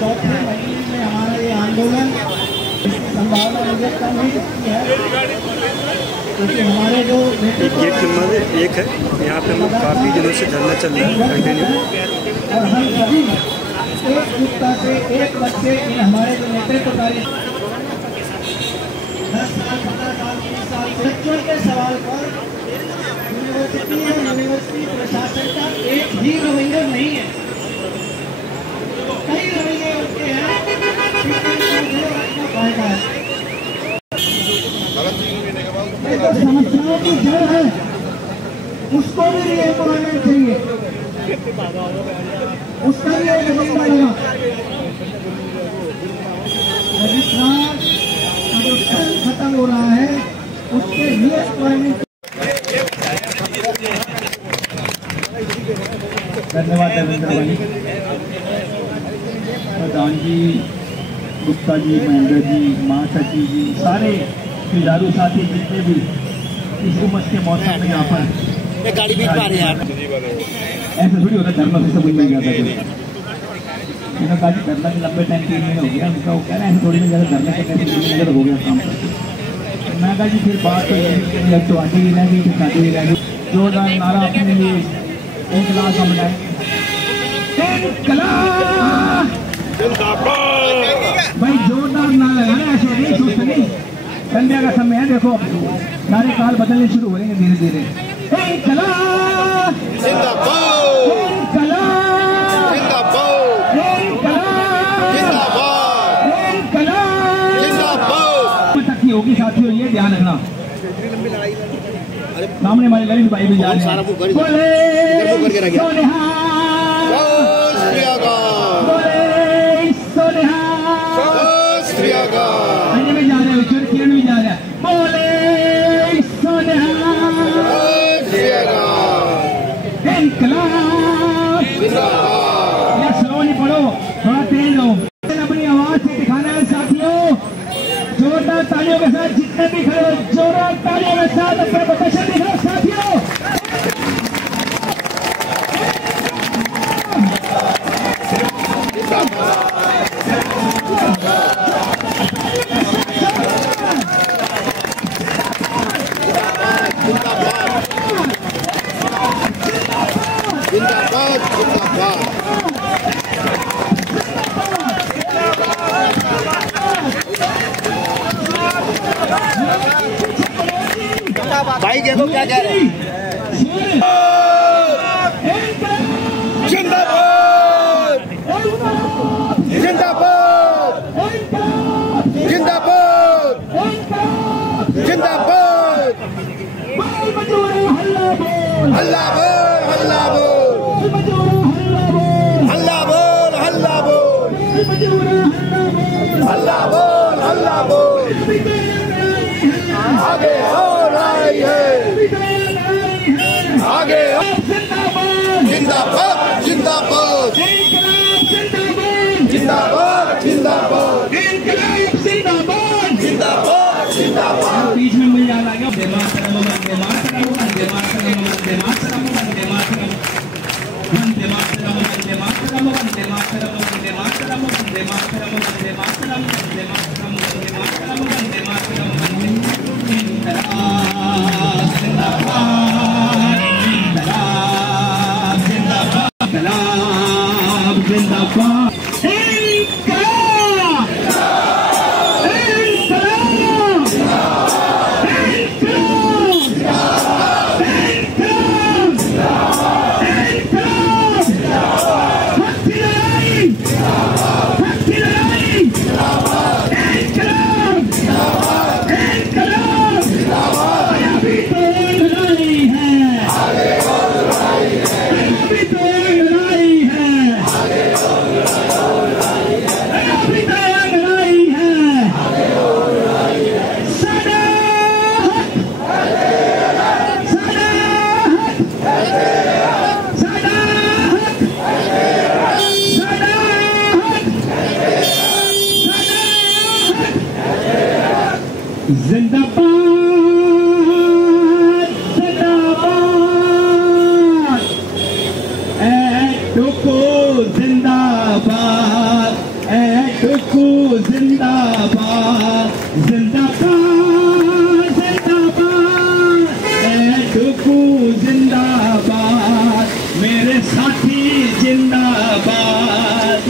चौथे महीने में हमारा ये आंदोलन संभावना मुझे कम ही है, क्योंकि हमारे जो ये फिल्म एक है, यहाँ पे हम लोग काफ़ी दिनों से धरना चल रहा है कंटिन्यू, और हम सभी एकजुटता से एक बच्चे इन हमारे जो नेतृत्वकारी 10 साल 15 साल 20 साल बच्चों के सवाल पर यूनिवर्सिटी प्रशासन का एक ही रवैया नहीं है, कई रवैये होते हैं। तो समस्याओं की जड़ है, उसको भी रीएम्प्लॉयमेंट चाहिए, उसका भी एक एजेंडा लगा। रजिस्ट्रार का जो टर्म खत्म हो रहा है उसके रीएम्प्लॉयमेंट। धन्यवाद देवेंद्र भाई, प्रधान जी, गुप्ता जी, महेंद्र जी, महासचिव जी, सारे खिलाड़ू साथी जितने भी इस उमस के मौसम में यहाँ पर गाड़ी बीच पा रही है यार, ऐसा थोड़ी होता धरना से सब मिल गया था। उन्होंने कहा कि धरना के लंबे टाइम 3 महीने हो गया, उनका वो कह रहे हैं थोड़ी में ज़्यादा धरना करने से 3 महीने हो गया काम करके। मैं कहा जी फिर बात तो यही है, तो आगे भी रहेगी फिर शादी भी रहेगी। जोरदार नारा अपने लिए इनकलाब का बनाए, भाई जोरदार नारा लगाना, ऐसे नहीं सोचते नहीं। संध्या का समय है, देखो सारे काल बदलने शुरू हो रहे हैं धीरे धीरे। इनकलाब जिंदाबाद, इनकलाब जिंदाबाद, इनकलाब जिंदाबाद, इनकलाब जिंदाबाद। तक की होगी साथियों, ये ध्यान रखना। सामने हमारे ललित भाई भी जा रहे हैं, बोले सोनेहा, बोले सोनेहा, अन्य भी जा रहे हैं, किरण भी जा रहे हैं, बोले सोनेहा, इनकलाब जिंदाबाद। या स्लो नहीं पढ़ो, थोड़ा तेज हो, अपनी आवाज से दिखाना है साथियों। जोरदार तालियों के साथ जितने भी खड़े हो, जोरदार तालियों के साथ अपने प्रदर्शन दिखाओ साथियों। भाई देखो क्या कह रहे हैं, जिंदाबाद जिंदाबाद जिंदाबाद जिंदाबाद, हल्ला बोल हल्ला बोल, हल्ला बोल हल्ला बोल, हल्ला बोल हल्ला बोल, आगे हो रही है, आगे जिंदाबाद जिंदाबाद जिंदाबाद जिंदाबाद जिंदाबाद जिंदाबाद जिंदाबाद। बीच में मिल जाना है, वंदे मातरम वंदे मातरम वंदे मातरम वंदे मातरम वंदे मातरम वंदे मातरम वंदे मातरम वंदे मातरम वंदे मातरम वंदे मातरम वंदे मातरम वंदे मातरम वंदे मातरम वंदे मातरम जिंदाबाद जिंदाबाद। जिंदाबाद जिंदाबाद, टोको जिंदाबाद, टुकू जिंदाबाद जिंदाबाद जिंदाबाद, टुकू जिंदाबाद, मेरे साथी जिंदाबाद।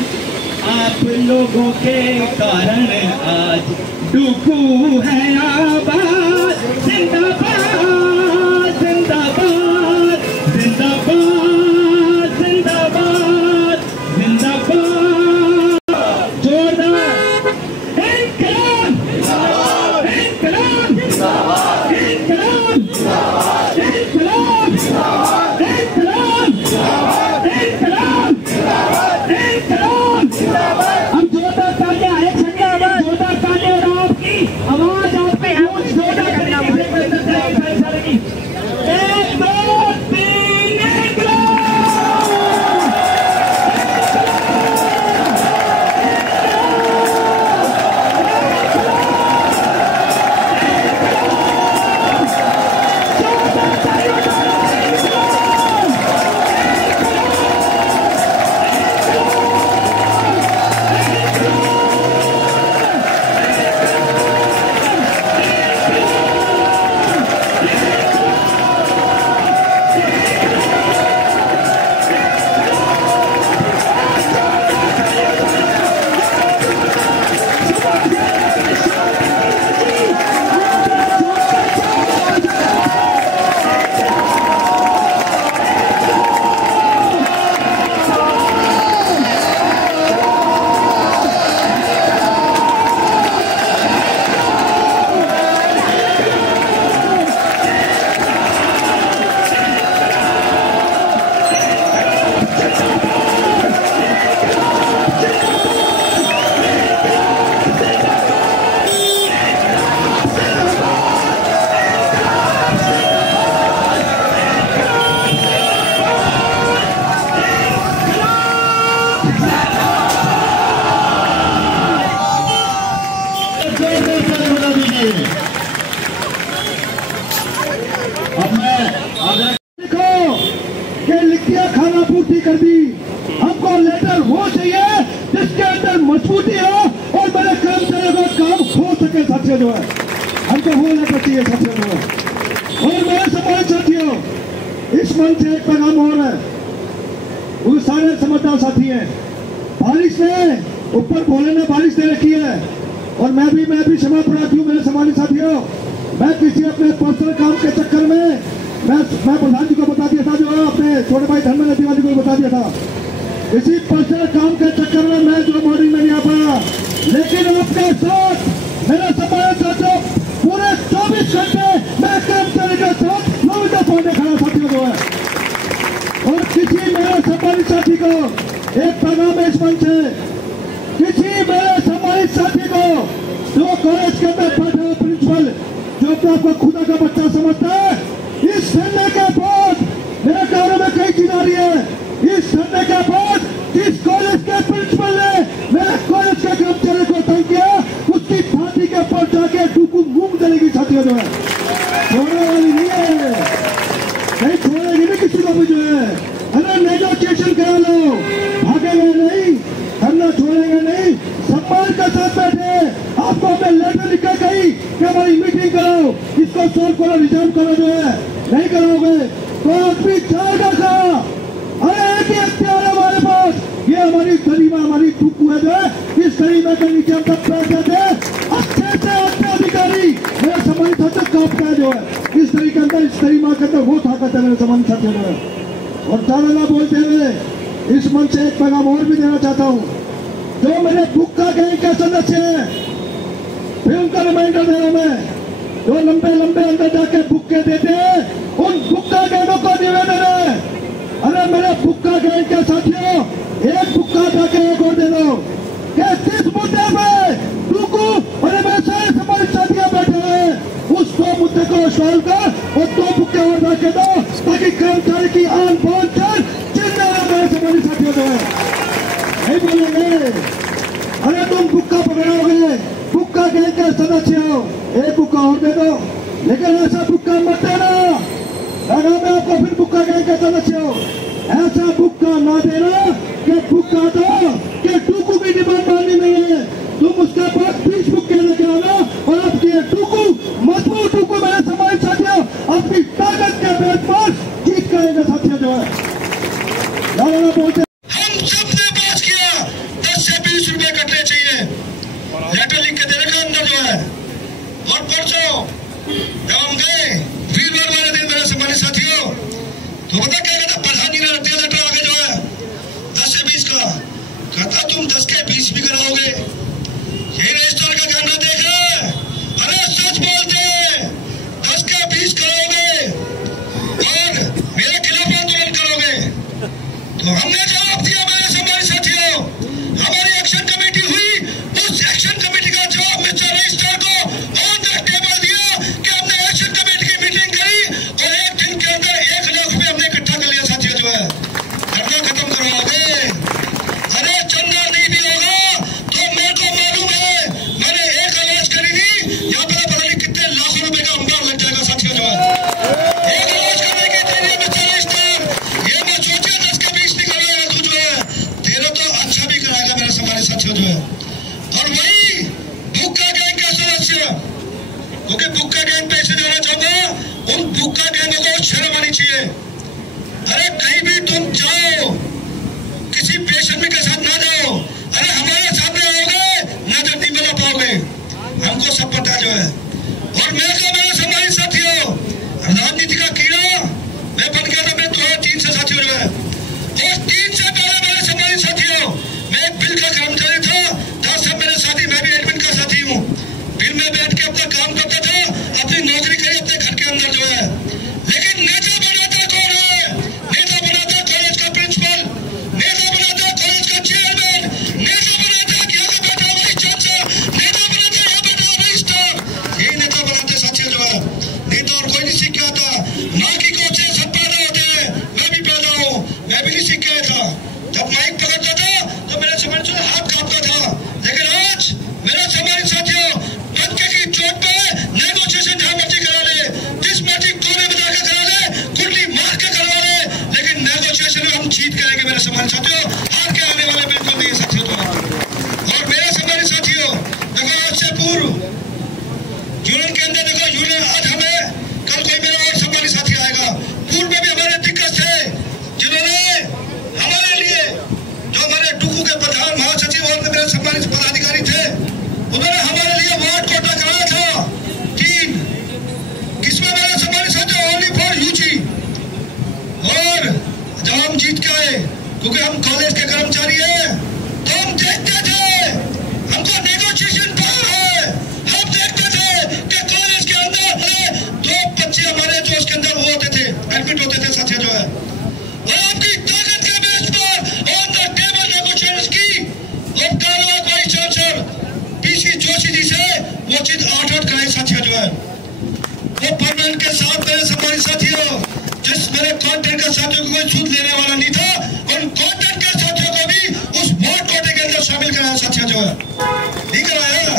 आप लोगों के कारण आज टुकू है आबाद। जिंदाबाद जिंदाबाद जिंदाबाद जिंदाबाद जिंदाबाद, जोरदार इनकलाब इनकलाब इनकलाब इनकलाब इनकलाब इनकलाब इनकलाब। हम जोरदार तालियां, एक सेकंड जोरदार तालियां और आपकी आवाज आप पे गूंज जोरदार करेंगे। एक दो तीन इनकलाब। अब मैं देखो कि लिखिया खाना पूर्ति कर दी। हमको लेटर वो चाहिए जिसके अंदर मजबूती हो और मेरे कर्मचारियों का काम हो सके। साथियों जो है हमको वो लेटर चाहिए साथियों जो है। और मेरे समाज साथियों, इस मन से एक पैगाम और है, वो सारे समझदार साथी हैं। बारिश ने ऊपर भोले ने बारिश दे रखी है और मैं भी क्षमा प्रार्थी हूँ मेरे समाजी साथियों। मैं किसी अपने पर्सनल काम के चक्कर में मैं प्रधान जी को बता दिया था, जो अपने छोटे भाई धर्मेंद्र तिवारी को बता दिया था, इसी पर्सनल काम के चक्कर में मैं जो मॉर्निंग में नहीं आ पाया। लेकिन आपके साथ मेरे समाज साथियों पूरे 24 घंटे मैं कर्मचारी के साथ 9 पाने खड़ा साथियों जो है। और किसी मेरे समाजी साथी को एक पैगाम इस मंच है, किसी मेरे समाजी साथी को जो कॉलेज के अंदर बैठा है प्रिंसिपल, जो अपने आपको खुदा का बच्चा समझता है, इस धरने के बाद मेरे कानों में कई चीज आ रही है। इस धरने के बाद जिस कॉलेज के प्रिंसिपल ने मेरे कॉलेज के कर्मचारी को तंग किया, उसकी छाती के ऊपर जाके टूकू मूंग देगी साथियों जो है। छोड़ने वाली नहीं है, नहीं छोड़ेगी नहीं किसी को भी जो है। अरे नेगोशिएशन करा लो, भागेंगे नहीं, धरना छोड़ेंगे नहीं, सम्मान के साथ बैठे। आपको हमें लेटर लिखा गई कि हमारी मीटिंग कराओ, इसको सॉल्व करो, रिजॉल्व करो जो है। नहीं कराओगे तो आदमी जाएगा कहाँ? अरे एक ही अख्तियार है हमारे पास, ये हमारी गरिमा, हमारी टुकू है जो है। इस गरिमा के नीचे हम तक पैसे दे अच्छे से अच्छे अधिकारी मेरे समाज साथी कांपता है जो है। इस तरीके के अंदर, इस गरिमा के अंदर वो ताकत है मेरे समाज साथी जो है। और ज्यादा ना बोलते हुए इस मंच से एक पैगाम और भी देना चाहता हूँ। जो मेरे बुक्का गैंग के सदस्य हैं, फिर उनका रिमाइंडर दे रहा हूं मैं, जो लंबे लंबे अंदर जाके बुक्के देते हैं, उन बुक्का गैंगों को निवेदन है, अरे मेरे बुक्का गैंग के साथियों, एक बुक्का जाके एक और दे दो कि जिस मुद्दे पे टुकू और मेरे सारे समाज साथियां बैठे हैं, उस 2 मुद्दे को सॉल्व कर और 2 बुक्के और जाके दो, ताकि कर्मचारी की आन बान कर जिंदा मेरे समाज साथियों को नहीं बोलेंगे। अरे तुम बुक्का पकड़ोगे, बुक्का गैंग के सदस्य हो, एक बुक्का और दे दो, लेकिन ऐसा बुक्का मत देना। लगा मैं आपको फिर बुक्का गैंग के सदस्य हो, ऐसा बुक्का ना देना कि बुक्का दो कि टुकू की डिमांड माननी नहीं है। पहुंचे। हम सबने बात किया 10 से 20 रुपए कटने चाहिए, लेटर लिख के देने का अंदर जो है। और परसों जब हम गए वीरवार वाले दिन मेरे सम्मानित साथियों, तो पता क्या कहता, प्रधान जी ने लेटर आगे जो है 10 से 20 का कहता, तुम 10 के 20 भी कराओगे, यही रजिस्ट्रार का कहना देख रहे हैं। अरे सच बोलते 10 के 20 कराओगे और मेरे खिलाफ आंदोलन करोगे। तो हमने जवाब दिया मेरे सम्मानित साथियों, हमारी एक्शन कमेटी हुई, उस एक्शन कमेटी का जवाब मिस्टर रजिस्ट्रार को ऑन द टेबल दिया कि हमने एक्शन कमेटी की मीटिंग करी और एक दिन के अंदर 1 लाख रुपए हमने इकट्ठा कर लिया। साथियों जो है घटना खत्म करवाओगे। अरे चंदा नहीं भी होगा तो मेरे को मालूम है, मैंने एक आवाज करी थी, यहाँ पर पता नहीं कितने लाखों रुपए का अंबार लग जाएगा। साथियों जो है एक आवाज करने की देरी है मिस्टर रजिस्ट्रार, ये मैं सोचे 10 के 20 निकलवाएगा तू जो है, तेरा तो अच्छा भी कराएगा मेरे हमारे साथियों जो है। और वही बुक्का गैंग का सदस्य, क्योंकि बुक्का गैंग पे ऐसे जाना चाहूंगा, उन बुक्का गैंगों को शर्म आनी चाहिए। अरे कहीं भी तुम जाओ, किसी पेशेंट के साथ ना जाओ, अरे हमारे सामने आओगे नजर नहीं मिला पाओगे, हमको सब पता जो है। और मैं तो मेरे सम्मानित साथियों, राजनीति का कीड़ा मैं बन गया था मेरे 2-3 से साथियों जो है। और 3 से पहले मेरे सम्मानित साथियों, मैं एक बिल का कर्मचारी था, 10 सब मेरे साथी, मैं भी एडमिन का साथी हूँ। बिल में बैठ के अपना काम करता था, अपनी नौकरी करी अपने घर के अंदर जो है। लेकिन नेता बनाता कौन है? नेता बनाता कॉलेज का प्रिंसिपल, नेता बनाता कॉलेज का चेयरमैन, नेता बनाता यहाँ का बैठा वाइस चांसलर, नेता बनाता यहाँ बैठा रजिस्ट्रार, यही नेता बनाते साथियों जो है। नेता और कोई नहीं सीख के आता, माँ की गोद से सब पैदा होते हैं, मैं भी पैदा हूँ, मैं भी नहीं सीख के आया था। जब माइक पकड़ता था तो मेरे सम्मानित से हाथ कांपता था, लेकिन आज मेरे सम्मानित साथियों, डंके की चोट पे नेगोशिएशन जहां मर्जी करा ले, जिस मर्जी कोने में जाकर करा ले, कुंडली मार के करवा ले, लेकिन नेगोशिएशन में हम जीत करेंगे मेरे सम्मानित साथियों, हार के आने वाले बिल्कुल नहीं साथियों। और मेरे सम्मानित साथियों, देखो आज से पूर्व यूनियन के अंदर देखो, यूनियन आज हमें, कल कोई मेरा और सम्मानित साथी आएगा, पूर्व में भी हमारे दिक्कत थे, जिन्होंने हमारे लिए, जो हमारे डुकू के प्रधान महासचिव और मेरे सम्मानित पदाधिकारी थे, उन्होंने हमारे लिए वार्ड कोटा कराया था 3, किसमें मेरे सम्मानित साथी ओनली फॉर यूजी। और जब हम जीत के आए, क्योंकि हम कॉलेज के कर्मचारी हैं, तो हम देखते थे, हमको नेगोशिएशन पावर है, हम देखते थे कि कॉलेज के अंदर 2 बच्चे हमारे जो उसके अंदर वो होते थे, एडमिट होते थे साथियों जो है। और आपकी ताकत के बेस पर ऑन द टेबल नेगोशिएशन की, और कार्यवाही vice chancellor PC Joshi ji से वो चीज 8-8 कराई साथियों जो है। वो परमानेंट के साथ मेरे सम्मानित साथियों, जिस मेरे कॉन्ट्रैक्ट के साथियों को कोई सूद लेने वाला नहीं था, उन कॉन्ट्रैक्ट के साथियों को भी उस वोट कोटे के अंदर शामिल कराया साथियों जो है, नहीं कराया।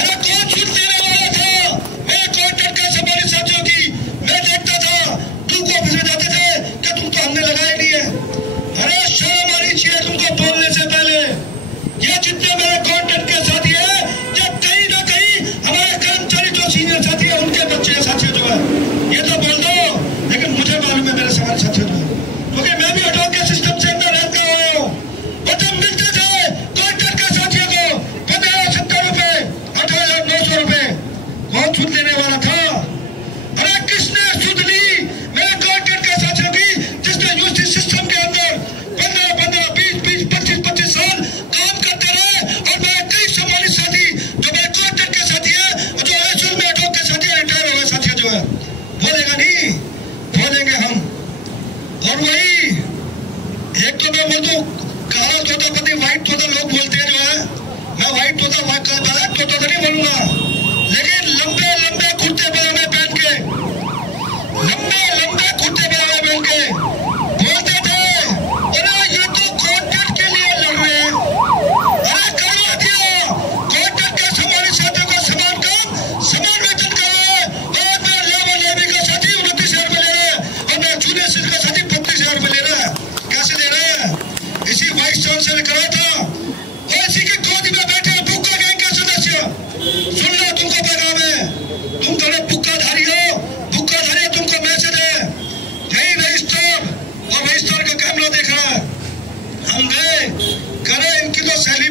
अरे कौन सूद लेने वाला था? मेरे कॉन्ट्रैक्ट के सम्मानित साथियों की मैं देखता था, तुमको ऑफिस में जाते थे कि तुम तो हमने लगाया नहीं है। अरे शर्म आनी चाहिए तुमको बोलने से पहले। ये जितने मेरे कॉन्ट्रैक्ट के साथी है, जब कहीं ना कहीं हमारे कर्मचारी जो सीनियर साथी है, उनके बच्चे हैं साथियों जो है, ये तो बोल दो, लेकिन मुझे मालूम है मेरे सवाल साथियों जो है, क्योंकि मैं भी हटाओ के सिस्टम से अंदर रहता हूँ। और जब मिलते थे कॉन्ट्रैक्ट के साथियों को 1570 रुपए, 18,900 रुपए, कौन सूद लेने वाला था? अरे किसने सूद ली मेरे कॉन्ट्रैक्ट के साथियों की, जिसने यूनिवर्सिटी सिस्टम के अंदर 15, 20, 25 साल काम करते रहे। और मेरे कई सम्मानित साथी जो मेरे कॉन्ट्रैक्ट के साथी है, जो एसएल में अटोक के साथी रिटायर हो गए साथियों जो है, बोलेगा नहीं, बोलेंगे हम।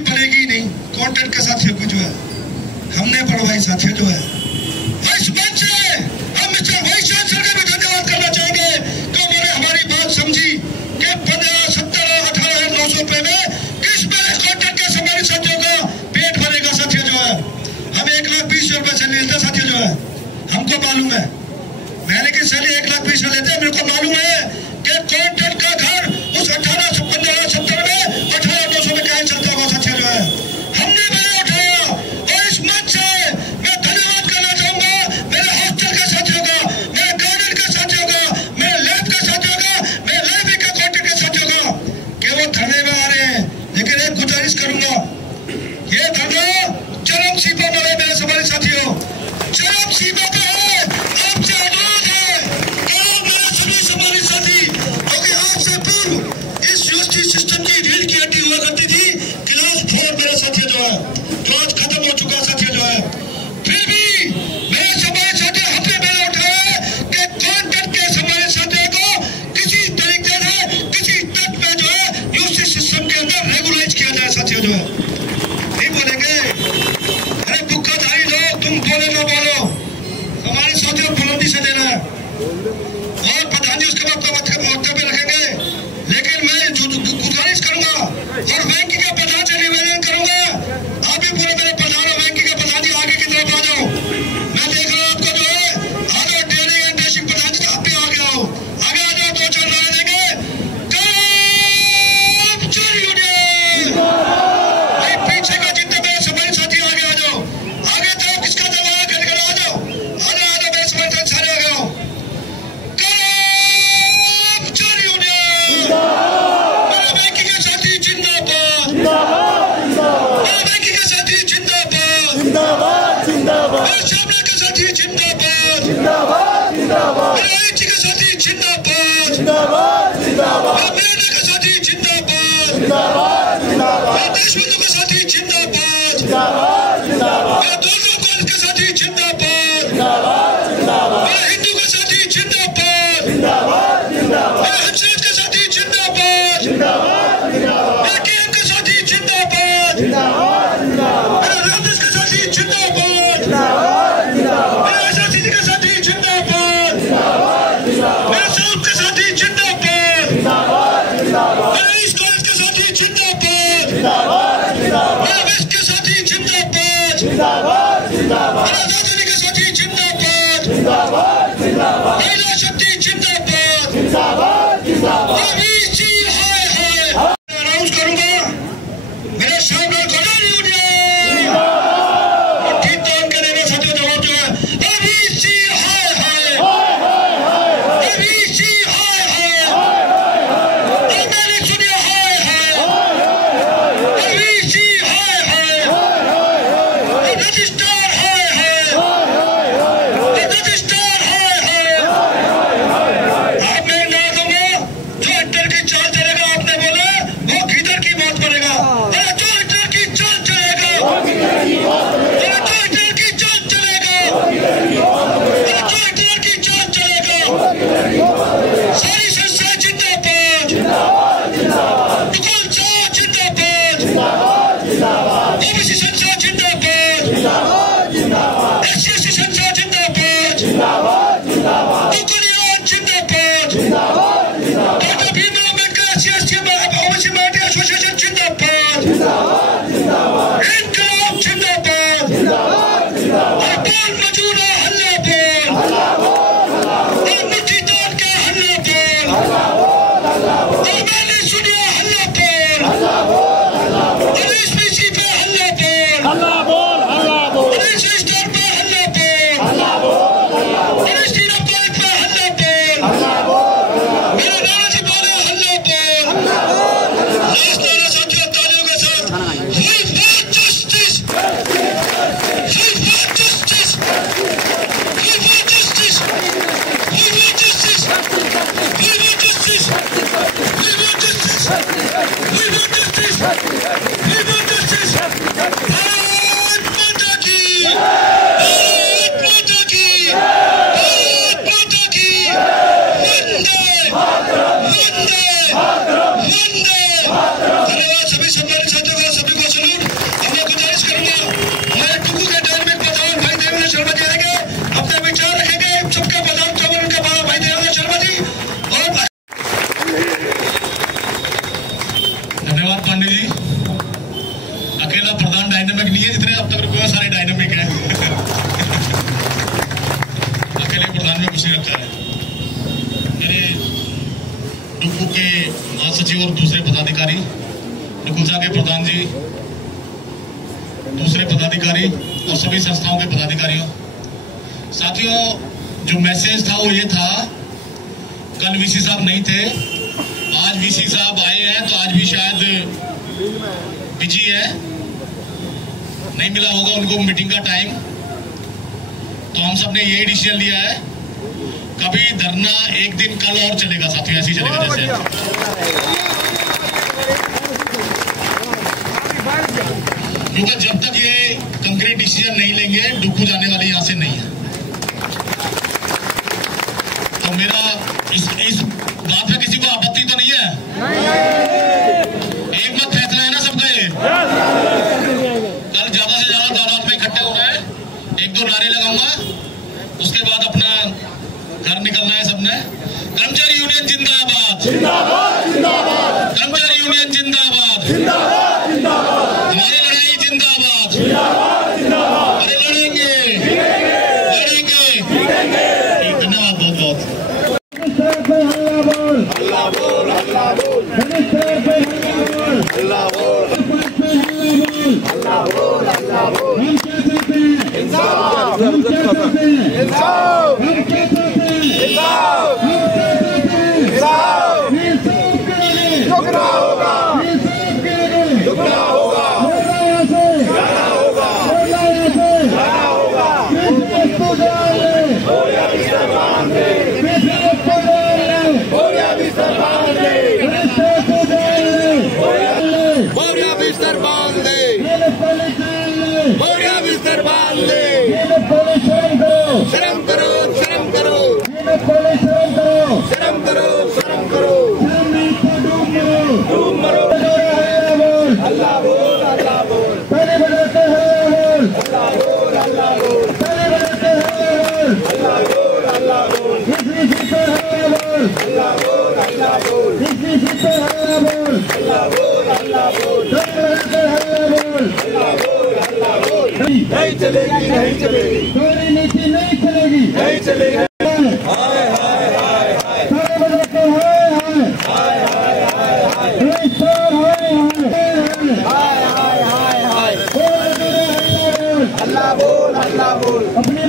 पड़ेगी नहीं कॉन्ट्रैक्ट के साथियों को जो है हमने पढ़वाई साथियों जो है। इस मंच से हम मिस्टर वाइस चांसलर का भी धन्यवाद करना चाहेंगे तो उन्होंने हमारी बात समझी कि 15, 17, 18,900 रुपए में किस मेरे कॉन्ट्रैक्ट के हमारे साथियों का पेट भरेगा साथियों जो है। हम 1,20,000 रुपए से लेते साथियों जो है, हमको मालूम है मैंने की सैलरी 1,20,000 लेते हैं। मेरे को मालूम है कि कॉन्ट्रैक्ट का घर उस 18, 15, 17 में 18,900 में क्या चलता होगा साथियों जो है। हमने मैंने उठाया और इस मंच से मैं धन्यवाद करना चाहूंगा मेरे हॉस्टल के साथियों का, मेरे गार्डन के साथियों का, मेरे लैब के साथियों का, मेरे लाइब्रेरी के कॉन्ट्रैक्ट के साथियों का कि वो धरने में आ रहे हैं। लेकिन एक गुजारिश करूंगा, ये धरना चरम सीमा पर है मेरे हमारे साथियों, चरम सीमा पर है। आपसे अनुरोध है मेरे सभी हमारे साथी, क्योंकि आपसे पूर्व इस यूनिवर्सिटी सिस्टम की रीढ़ की हड्डी हुआ करती थी क्लास 4 मेरे साथियों जो है, जो आज खत्म हो चुका साथियों जो है। फिर भी मेरे हमारे साथी हमने मैंने उठाया कि कॉन्ट्रैक्ट के हमारे साथियों को किसी तरीके से किसी तक में जो है यूनिवर्सिटी सिस्टम के अंदर रेगुलाइज किया जाए साथियों जो है। नहीं बोलेंगे अरे बुक्काधारी लोग तुम बोले ना बोलो, हमारे साथियों बुलंदी से देना है और प्रधान जी उसके बाद वक्तव्य रखेंगे। लेकिन मैं गुजारिश करूंगा और बैंक के प्रधान से निवेदन करूंगा, आप भी पूरे मेरे प्रधान और बैंक के प्रधान जी आगे की तरफ आ जाओ। मैं देख रहा हूं आपको जो है आ जाओ डेयरिंग एंड डेशिंग प्रधान जी आप भी आगे आओ, आगे आ जाओ, 2-4 नारे देंगे। कर्मचारी यूनियन भाई पीछे का जितने मेरे सभी साथी आगे आ जाओ, आगे जाओ, किसका दबाव करके आ जाओ, आ जाओ मेरे समर्थन सारे आ जाओ। कर्मचारी यूनियन मेरे बैंकिंग के साथी जिंदाबाद, मेरे बैंकिंग के साथी जिंदाबाद, मेरे शामला के साथी जिंदाबाद, मेरे आईटी के साथी जिंदाबाद, मेरे मेहनत के साथी जिंदाबाद, मेरे देशबंधु के साथी जिंदाबाद, मेरे दोनों कॉलेज के साथी जिंदाबाद, मेरे हिंदू के साथी जिंदाबाद, मेरे हंसराज के साथी जिंदाबाद, मेरे केएम के साथी जिंदाबाद, मेरे रामदास के साथी जिंदाबाद, मेरे आजादी के साथी जिंदाबाद, मेरे साउथ के साथी जिंदाबाद, मेरे ईस्ट कॉलेज के साथी जिंदाबाद, मेरे वेस्ट के साथी जिंदाबाद, मेरे आजादी के साथी जिंदाबाद, महिला शक्ति जिंदाबाद, ओबीसी हाय हाय। अनाउंस करूंगा मेरे सामने गठन यूनियन मुट्ठी तान के देने साथियों जवाब जो है ओबीसी हाय हाय, ओबीसी हाय हाय, मैंने सुनिया हाय हाय, ओबीसी हाय हाय, रजिस्ट्रार हाय हाय, रजिस्ट्रार हाय हाय। आप मैं ना दूंगा जो इंटर की चाल चलेगा, आपने बोला वो किधर की बात करेगा, अरे जो इंटर की चाल चलेगा, अरे जो इंटर की चाल चलेगा, अरे जो इंटर की चाल चलेगा। सारी संस्था जिंदाबाद, दुकान साथ जिंदाबाद, ओबीसी संस्था जिंदाबाद, एससी संस्था जिंदाबाद, दुकानिया जिंदाबाद, doctor Bhimrao Ambedkar SC OBC minority association जिंदाबाद, इनकलाब जिंदाबाद, बोल मजूरा हल्ला बोल, और मुट्ठी तान के हल्ला बोल, और मैंने सुनिया हल्ला बोल, और एसपीसी पे हल्ला बोल, अकेला प्रधान डायनामिक नहीं है, जितने अब तक रुके हुए सारे डायनामिक है। अकेले प्रधान में कुछ नहीं रखा है। मेरे डुक्कू के महासचिव और दूसरे पदाधिकारी, डुक्कुसा के प्रधान जी, दूसरे पदाधिकारी और सभी संस्थाओं के पदाधिकारियों, साथियों, जो मैसेज था वो ये था, कल वीसी साहब नहीं थे, आज वीसी साहब आए हैं, तो आज भी शायद बिजी है, नहीं मिला होगा उनको मीटिंग का टाइम। तो हम सब ने यही डिसीजन लिया है, कभी धरना एक दिन कल और चलेगा साथियों, ऐसे ही चलेगा जैसे। क्योंकि जब तक ये कंक्रीट डिसीजन नहीं लेंगे, डुक्कू जाने वाले यहां से नहीं है। तो मेरा इस बात में किसी को आपत्ति तो नहीं है? एक मत फैसला है ना सबका ये? कल ज्यादा से ज्यादा तादाद में इकट्ठे होना है, एक दो नारे लगाऊंगा, उसके बाद अपना घर निकलना है सबने। कर्मचारी यूनियन जिंदाबाद, कर्मचारी यूनियन जिंदाबाद, हमारी लड़ाई जिंदाबाद, अरे लड़ेंगे, धन्यवाद बहुत बहुत। शर्म करो, शर्म करो, शर्म करो, शर्म करो, डूब मरो, अल्लाह बोल, अल्लाह बोल, अल्लाह बोल, अल्लाह बोल, अल्लाह बोल, अल्लाह बोल, अल्लाह बोल, अल्लाह बोल, अल्लाह बोल, अल्लाह बोल, अल्लाह बोल, अल्लाह बोल, अल्लाह बोल। नहीं चलेगी, नहीं चलेगी, कोई नीति नहीं चलेगी, नहीं चलेगी। अल्लाह बोल, अल्लाह बोल, अपने